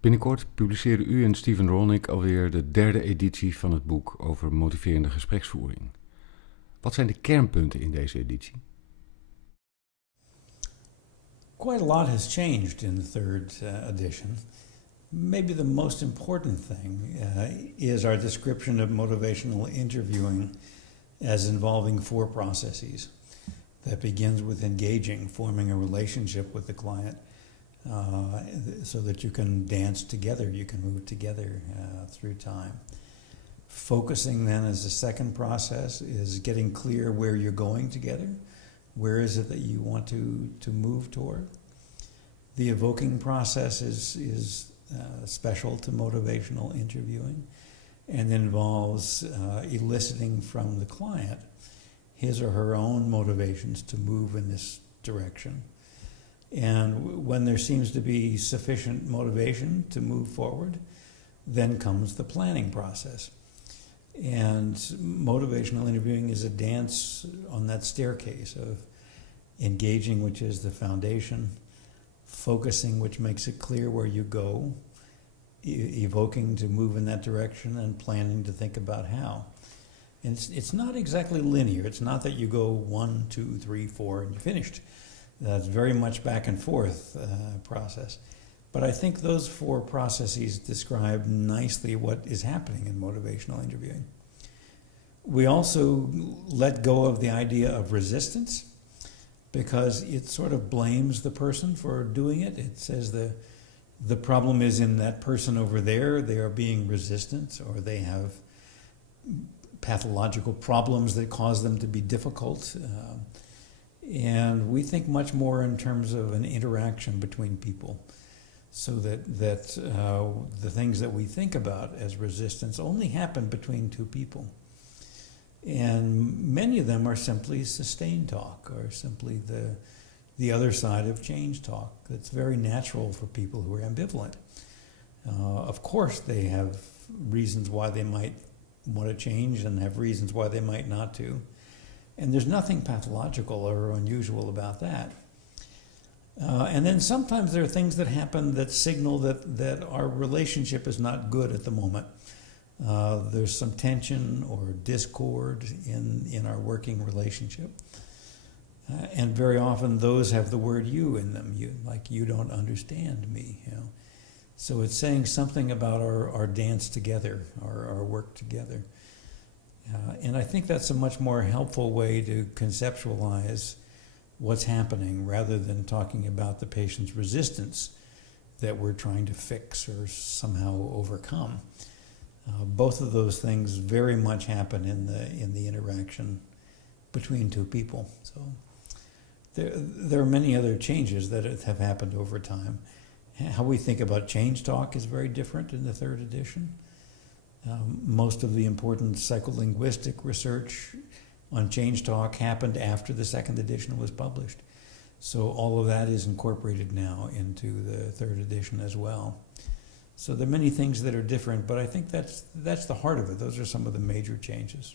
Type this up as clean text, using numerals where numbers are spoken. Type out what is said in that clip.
Binnenkort publiceren u en Steven Rollnick alweer de derde editie van het boek over motiverende gespreksvoering. Wat zijn de kernpunten in deze editie? Quite a lot has changed in the third edition. Maybe the most important thing is our description of motivational interviewing as involving 4 processes. That begins with engaging, forming a relationship with the client, so that you can dance together, you can move together through time. Focusing then as the second process is getting clear where you're going together. Where is it that you want to move toward? The evoking process is special to motivational interviewing and involves eliciting from the client his or her own motivations to move in this direction. And when there seems to be sufficient motivation to move forward, then comes the planning process. And motivational interviewing is a dance on that staircase of engaging, which is the foundation, focusing, which makes it clear where you go, evoking to move in that direction, and planning to think about how. And it's not exactly linear. It's not that you go 1, 2, 3, 4, and you're finished. That's very much back and forth process. But I think those 4 processes describe nicely what is happening in motivational interviewing. We also let go of the idea of resistance because it sort of blames the person for doing it. It says the problem is in that person over there. They are being resistant, or they have pathological problems that cause them to be difficult. And we think much more in terms of an interaction between people, so that the things that we think about as resistance only happen between 2 people. And many of them are simply sustained talk, or simply the other side of change talk. That's very natural for people who are ambivalent. Of course, they have reasons why they might want to change and have reasons why they might not to. And there's nothing pathological or unusual about that. And then sometimes there are things that happen that signal that our relationship is not good at the moment. There's some tension or discord in our working relationship. And very often those have the word you in them, like you don't understand me. So it's saying something about our dance together, our work together. And I think that's a much more helpful way to conceptualize what's happening rather than talking about the patient's resistance that we're trying to fix or somehow overcome. Both of those things very much happen in the interaction between 2 people. So there are many other changes that have happened over time. How we think about change talk is very different in the third edition. Most of the important psycholinguistic research on change talk happened after the second edition was published. So all of that is incorporated now into the third edition as well. So there are many things that are different, but I think that's the heart of it. Those are some of the major changes.